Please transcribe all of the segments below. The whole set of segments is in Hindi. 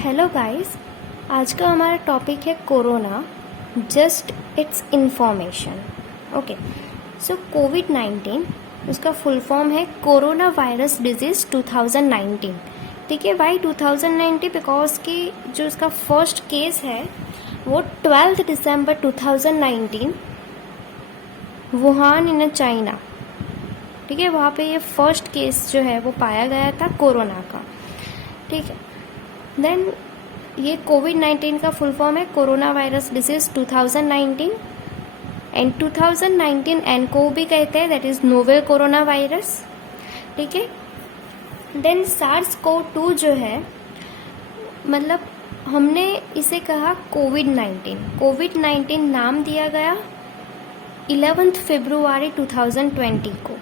Hello guys. आज का हमारा टॉपिक है corona, just it's information. Okay, so कोविड-19 उसका फुल फॉर्म है कोरोना वायरस डिजीज़ 2019। ठीक है, वाई 2019? बिकॉज कि जो उसका फर्स्ट केस है वो 12 दिसंबर 2019 वुहान इन चाइना, ठीक है, वहाँ पे ये फर्स्ट केस जो है वो पाया गया था कोरोना का। ठीक है, देन ये कोविड-19 का फुल फॉर्म है corona virus disease 2019 and 2019 nCoV भी कहते हैं, that is novel corona virus. ठीक है, देन सार्स-CoV-2 जो है, मतलब हमने इसे कहा कोविड-19 नाम दिया गया 11 फरवरी 2020 को,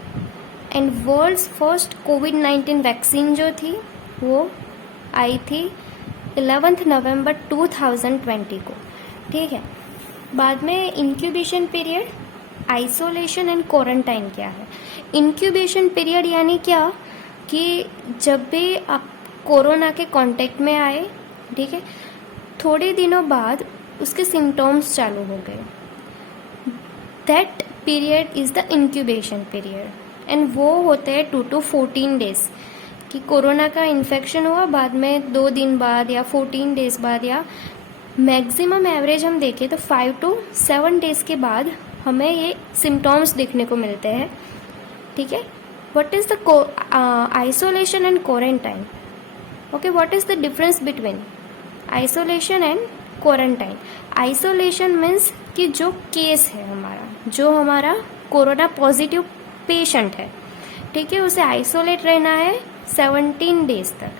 एंड वर्ल्ड्स फर्स्ट कोविड-19 वैक्सीन जो थी वो आई थी 11 नवंबर 2020 को। ठीक है, बाद में incubation period, isolation and quarantine क्या है। इंक्यूबेशन पीरियड यानी क्या कि जब भी आप कोरोना के कांटेक्ट में आए, ठीक है, थोड़े दिनों बाद उसके सिम्टम्स चालू हो गए, that period is the incubation period, and वो होते हैं 2 to 14 डेज कि कोरोना का इन्फेक्शन हुआ, बाद में 2 दिन बाद या 14 डेज बाद, या मैक्सिमम एवरेज हम देखें तो 5 to 7 डेज के बाद हमें ये सिम्टम्स देखने को मिलते हैं। ठीक है, what is the isolation and quarantine? Okay, what is the difference between isolation and quarantine? Isolation means कि जो केस है हमारा, जो हमारा कोरोना पॉजिटिव पेशेंट है, ठीक है, उसे आइसोलेट रहना है 17 डेज तक।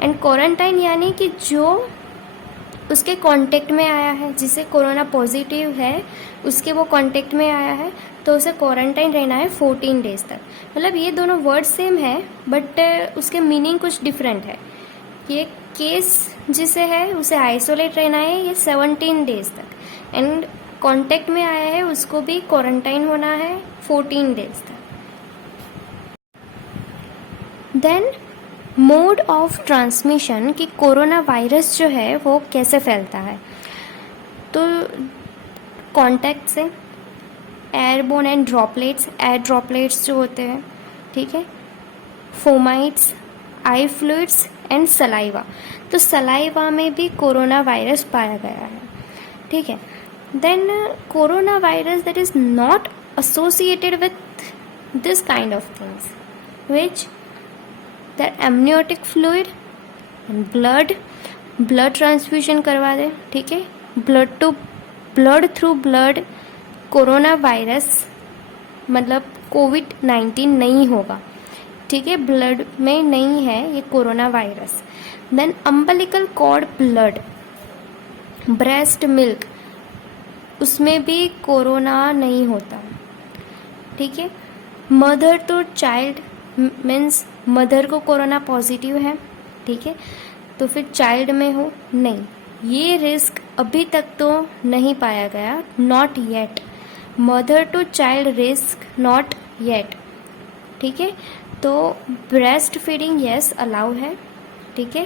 एंड क्वारंटाइन यानी कि जो उसके कांटेक्ट में आया है, जिसे कोरोना पॉजिटिव है, उसके वो कांटेक्ट में आया है, तो उसे क्वारंटाइन रहना है 14 डेज तक। मतलब ये दोनों वर्ड सेम है बट उसके मीनिंग कुछ डिफरेंट है। ये केस जिसे है उसे आइसोलेट रहना है ये 17 डेज तक, एंड कांटेक्ट में आया है उसको भी क्वारंटाइन होना है 14 डेज तक। देन मोड ऑफ ट्रांसमिशन कि कोरोना वायरस जो है वो कैसे फैलता है, तो कांटेक्ट से, airborne and droplets, air droplets जो होते हैं, ठीक है, fomites, eye fluids and saliva. तो सलाइवा में भी कोरोना वायरस पाया गया है। ठीक है, then corona virus that is not associated with this kind of things which that amniotic fluid and blood transfusion करवा दे। ठीक है, blood through blood corona virus मतलब कोविड-19 नहीं होगा। ठीक है, ब्लड में नहीं है ये corona virus. Then umbilical cord blood, breast milk, उसमें भी कोरोना नहीं होता। ठीक है, mother to child means mother को कोरोना पॉजिटिव है, ठीक है, तो फिर चाइल्ड में हो नहीं, ये रिस्क अभी तक तो नहीं पाया गया, not yet. Mother to child risk not yet. ठीक है, तो ब्रेस्ट फीडिंग यस अलाउ है। ठीक है,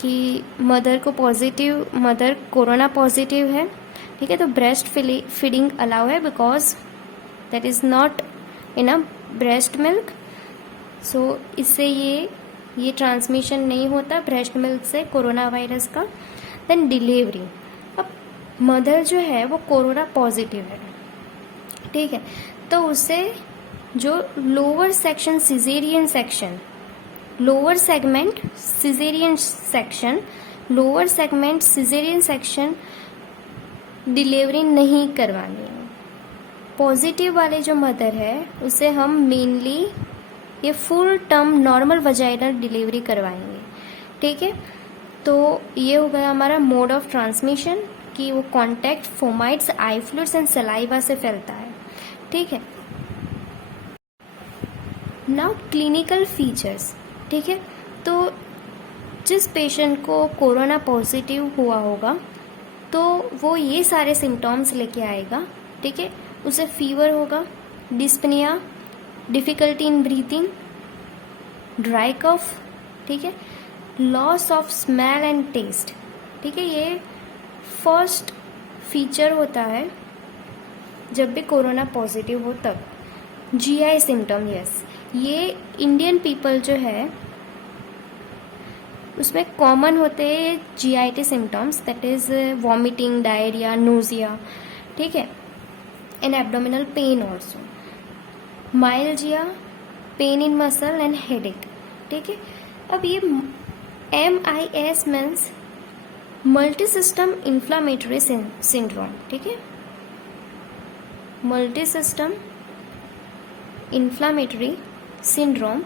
कि मदर को पॉजिटिव, मदर कोरोना पॉजिटिव है, ठीक है, तो ब्रेस्ट फीडिंग अलाउ है because that is not in a breast milk. So इससे ये ट्रांसमिशन नहीं होता ब्रेस्ट मिल्क से कोरोना वायरस का। देन डिलीवरी, अब मदर जो है वो कोरोना पॉजिटिव है, ठीक है, तो उसे जो lower section caesarean section, lower segment caesarean section delivery नहीं करवानी है। पॉजिटिव वाले जो मदर है उसे हम मेनली ये full term normal vaginal delivery करवाएंगे। ठीक है, तो ये हो गया हमारा मोड ऑफ ट्रांसमिशन कि वो contact, fomites, eye fluids and saliva से फैलता है। ठीक है, नाउ क्लिनिकल फीचर्स। ठीक है, तो जिस पेशेंट को कोरोना पॉजिटिव हुआ होगा तो वो ये सारे सिम्टम्स लेके आएगा। ठीक है, उसे फीवर होगा, dyspnoea, difficulty in breathing, dry cough, ठीक है, loss of smell and taste, ठीक है, ये फर्स्ट फीचर होता है जब भी कोरोना पॉजिटिव हो तब। जीआई सिम्टम, यस, ये इंडियन पीपल जो है उसमें कॉमन होते हैं GIT symptoms, that is vomiting, diarrhoea, nausea, ठीक है, and abdominal pain also, myalgia, pain in muscle and headache, ठीक है। अब ये MIS means multi system inflammatory syndrome, ठीक है, मल्टी सिस्टम इन्फ्लामेटरी सिंड्रोम,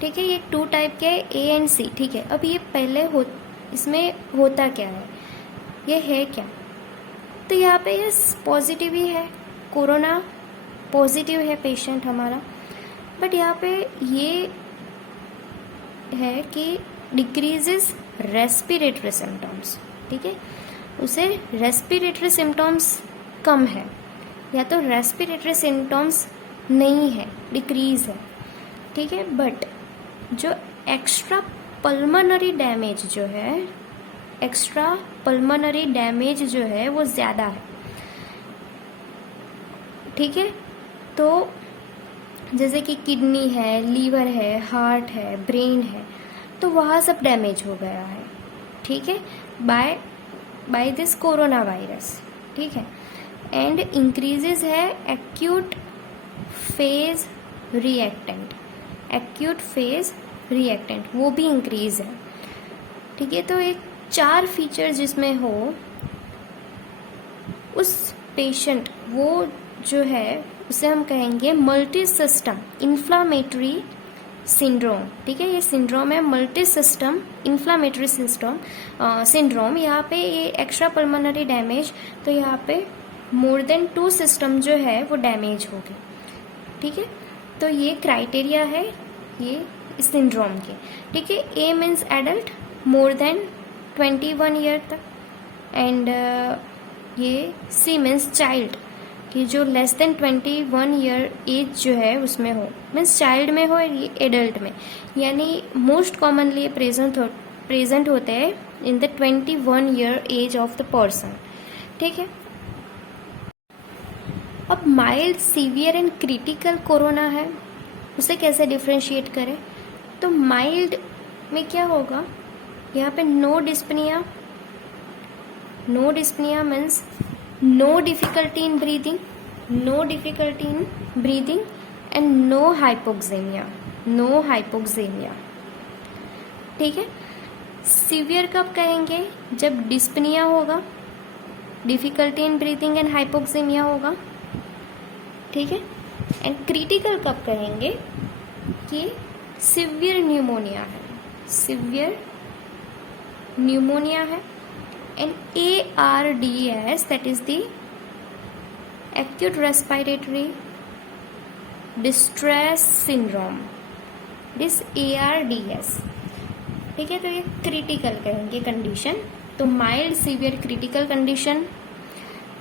ठीक है। ये 2 टाइप के A एंड C, ठीक है। अब ये पहले इसमें होता क्या है, ये है क्या, तो यहाँ पे ये पॉजिटिव ही है, कोरोना पॉजिटिव है पेशेंट हमारा, बट यहाँ पे ये है कि डिक्रीजेस रेस्पिरेटरी सिम्टम्स, ठीक है, उसे रेस्पिरेटरी सिम्टम्स कम है, या तो रेस्पिरेटरी सिम्टम्स नहीं है, डिक्रीज है, ठीक है। बट जो एक्स्ट्रा पल्मोनरी डैमेज जो है, एक्स्ट्रा पल्मोनरी डैमेज जो है वो ज़्यादा है, ठीक है। तो जैसे कि किडनी है, लीवर है, हार्ट है, ब्रेन है, तो वहाँ सब डैमेज हो गया है, ठीक है, बाय दिस कोरोना वायरस, ठीक है। एंड इंक्रीजेस है acute phase reactant, acute phase reactant वो भी इंक्रीज है, ठीक है। तो एक 4 फीचर जिसमें हो उस पेशेंट, वो जो है उसे हम कहेंगे मल्टी सिस्टम इन्फ्लामेटरी सिंड्रोम, ठीक है। ये सिंड्रोम है मल्टी सिस्टम इन्फ्लामेटरी सिंड्रोम। यहाँ पे ये एक्स्ट्रा पल्मोनरी डैमेज, तो यहाँ पे मोर देन 2 सिस्टम जो है वो डैमेज हो गए, ठीक है। तो ये क्राइटेरिया है ये सिंड्रोम के, ठीक है। A means adult more than 21 year तक, एंड ये सी मीन्स चाइल्ड, कि जो लेस देन 21 ईयर एज जो है उसमें हो, मीन्स चाइल्ड में हो ये एडल्ट में, यानी मोस्ट कॉमनली प्रेजेंट होते हैं in the 21 year age of the person, ठीक है। अब mild, severe and critical corona है, उसे कैसे डिफ्रेंशिएट करें, तो माइल्ड में क्या होगा, यहाँ पे no dyspnoea means no difficulty in breathing and no hypoxaemia, ठीक है। सीवियर कब कहेंगे, जब डिस्पनिया होगा, difficulty in breathing and hypoxaemia होगा, ठीक है। एंड क्रिटिकल कब कहेंगे, कि सिवियर न्यूमोनिया है, and ARDS, that is the acute respiratory distress syndrome, this ARDS, ठीक है। तो ये क्रिटिकल कहेंगे कंडीशन, तो mild, severe, critical condition.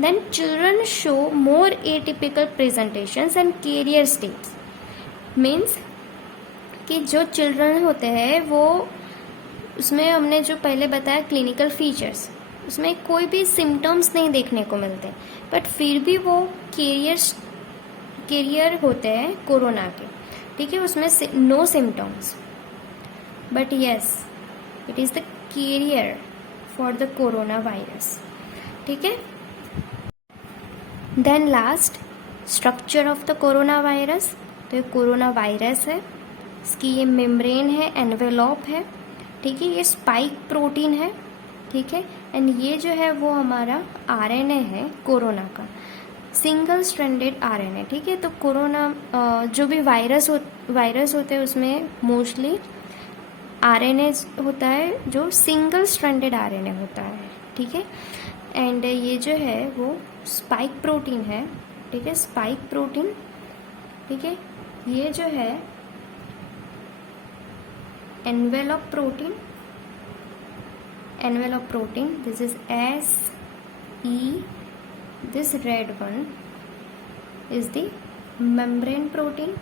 Then children show more atypical presentations and carrier states, means कि जो चिल्ड्रन होते हैं वो, उसमें हमने जो पहले बताया क्लिनिकल फीचर्स, उसमें कोई भी सिम्टम्स नहीं देखने को मिलते, बट फिर भी वो कैरियर होते हैं कोरोना के, ठीक है। उसमें no symptoms, but yes it is the carrier for the corona virus, ठीक है। Then last, structure of the corona virus, तो ये कोरोना वायरस है, इसकी ये मेम्ब्रेन है, एनवेलॉप है, ठीक है, ये स्पाइक प्रोटीन है, ठीक है। एंड ये जो है वो हमारा RNA है कोरोना का, सिंगल स्ट्रैंडेड RNA, ठीक है। तो कोरोना जो भी वायरस होते हैं उसमें मोस्टली RNA होता है, जो सिंगल स्ट्रैंडेड RNA होता है, ठीक है। एंड ये जो है वो स्पाइक प्रोटीन है, ठीक है, स्पाइक प्रोटीन, ठीक है। ये जो है envelope protein, this is SE, this red one is the membrane protein,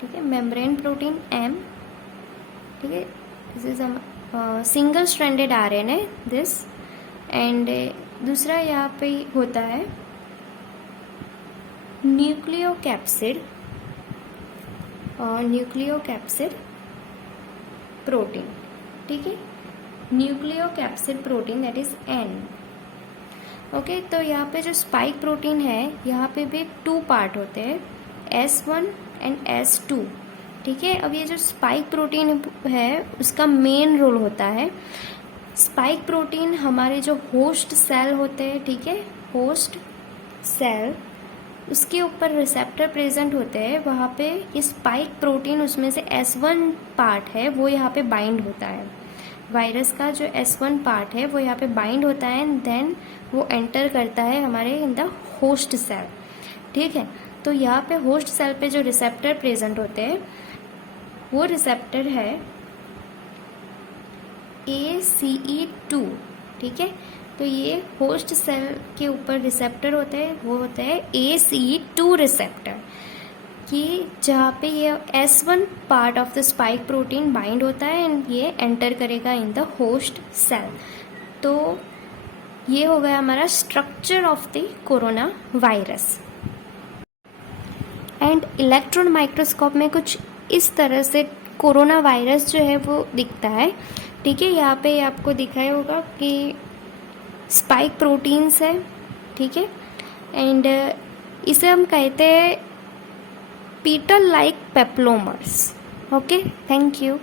ठीक है, मेम्ब्रेन प्रोटीन M, ठीक है, this is single stranded RNA this, and दूसरा यहाँ पे होता है न्यूक्लियोकैप्सिड प्रोटीन, ठीक है, nucleocapsid protein that is N। Okay, तो यहाँ पे जो स्पाइक प्रोटीन है यहाँ पे भी 2 पार्ट होते हैं, S1 एंड S2, ठीक है। अब ये जो स्पाइक प्रोटीन है उसका मेन रोल होता है, स्पाइक प्रोटीन हमारे जो होस्ट सेल होते हैं, ठीक है, होस्ट सेल, उसके ऊपर रिसेप्टर प्रेजेंट होते हैं, वहाँ पे ये स्पाइक प्रोटीन उसमें से S1 पार्ट है वो यहाँ पे बाइंड होता है, वायरस का जो S1 पार्ट है वो यहाँ पे बाइंड होता है एंड देन वो एंटर करता है हमारे इन द होस्ट सेल, ठीक है। तो यहाँ पे होस्ट सेल पे जो रिसेप्टर प्रेजेंट होते हैं वो रिसेप्टर है ACE2, ठीक है। तो ये होस्ट सेल के ऊपर रिसेप्टर होते हैं, वो होता है ACE2 रिसेप्टर, कि जहाँ पे ये S1 part of the spike protein bind होता है एंड ये एंटर करेगा इन द होस्ट सेल। तो ये हो गया हमारा structure of the corona virus. And electron microscope में कुछ इस तरह से कोरोना वायरस जो है वो दिखता है, ठीक है। यहाँ पे आपको दिखाया होगा कि स्पाइक प्रोटीन्स है, ठीक है, एंड इसे हम कहते हैं petal like peplomers. Okay, thank you.